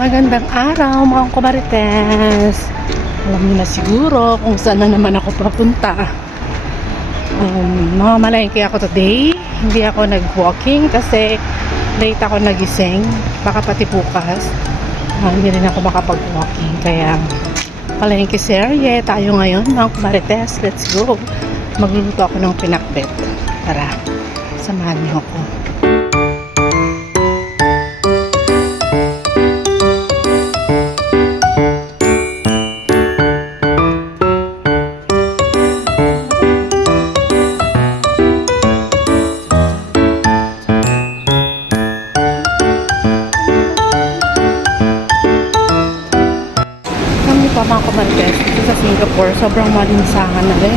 Magandang araw mga kumarites. Alam niyo na siguro kung saan na naman ako papunta. Mamamalengke ako today. Hindi ako nag-walking kasi late ako nagising. Baka pati bukas hindi rin ako makapag-walking. Kaya palengke serye tayo ngayon mga kumarites. Let's go. Magluluto ako ng pinakbet. Tara, samahan niyo ako. Mga kumarites dito sa Singapore, sobrang malinsangan na rin.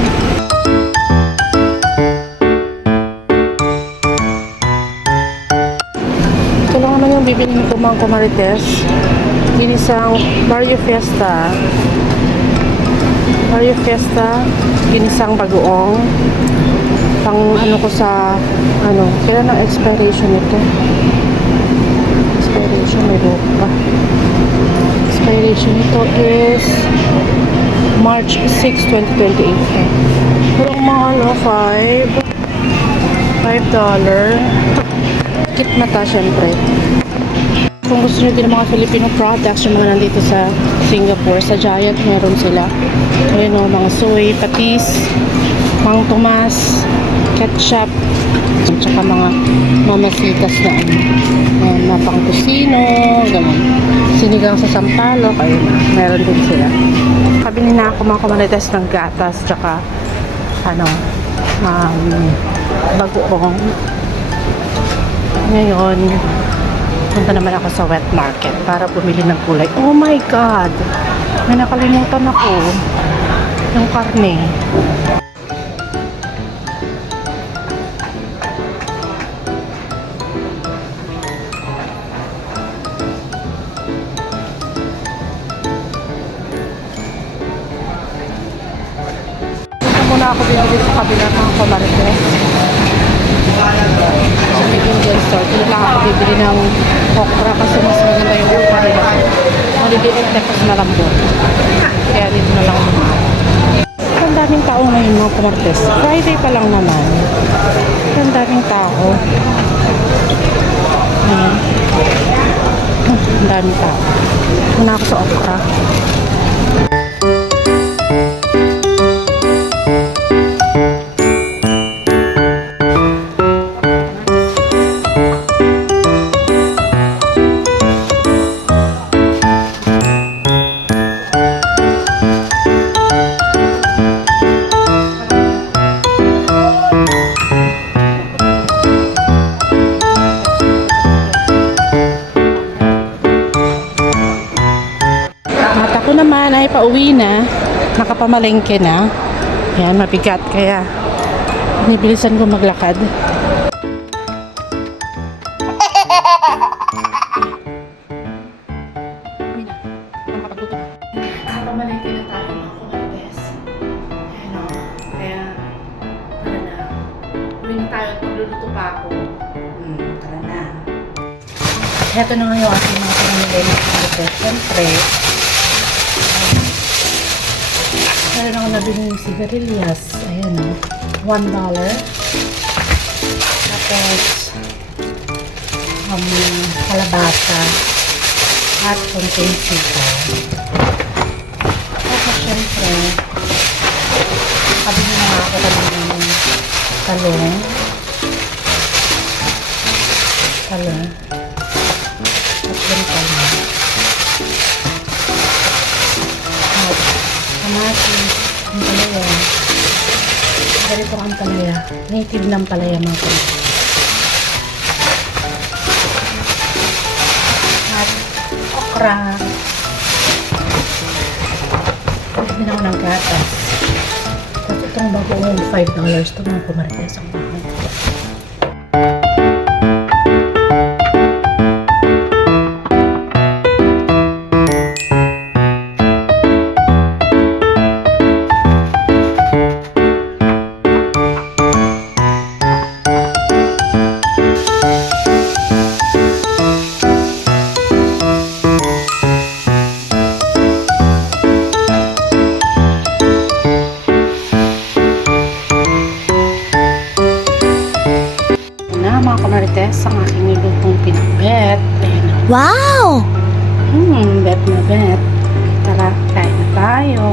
Ito lang naman yung bibilin ko mga kumarites. Ginisang Barrio Fiesta, ginisang bagoong. Pang ano ko sa kailan ang expiration nito? Expiration may buhok pa. Expiration nito is March 6, 2028. Pero ang mahal $5. Kit mata syempre. Kung gusto nyo din ng mga Filipino products, yung mga nandito sa Singapore, sa Giant meron sila. Ayan o, mga soy, patis, Mang Tomas, ketchup, at saka mga mamasitas na pang kusino, ganun. Sinigang sa sampalok, ayun na, meron din sila. Kabili na ako mga kumarites ng gatas, tsaka bagoong. Ngayon, punta naman ako sa wet market para bumili ng gulay. Oh my God! May nakalimutan ako. Yung karne. Muna ako bibili sa kabila ng kumarites. Sa Indian store. Dito lang ako bibili ng okra kasi mas maganda yung okra nila. Maliliit na mas malambot. Kaya dito na lang naman. Ang daming tao ngayon mga kumarites. Friday pa lang naman. Ang daming tao. Ang daming tao. Muna ako sa okra. Naman ay pauwi na, nakapamalengke na. Yan, mabigat kaya nibilisan ko maglakad. Nakapamalengke na tayo mga kumarites. Ayan o, kaya tara na. Uwi na tayo at magluluto pa ako. Tara na. Ito na nga yung aking mga pamilya ng kumarites. Siyempre, meron ako nabili ng sigarilyas. Ayan o. $1. Tapos, kalabasa. At konting sitaw. Tapos, syempre, kabili na ako kanina ng talong. At talong. Kamatis, ampalaya. Ganito ang ampalaya. Native na ampalaya mga kapatid. At okra. Pagod din ako ng gatas. At itong bagoong $5 ito mga kumarites ang mahal. kamarites ang aking nilutong pinakbet. Ayan o. Wow! Bet na bet. Tara, kain na tayo.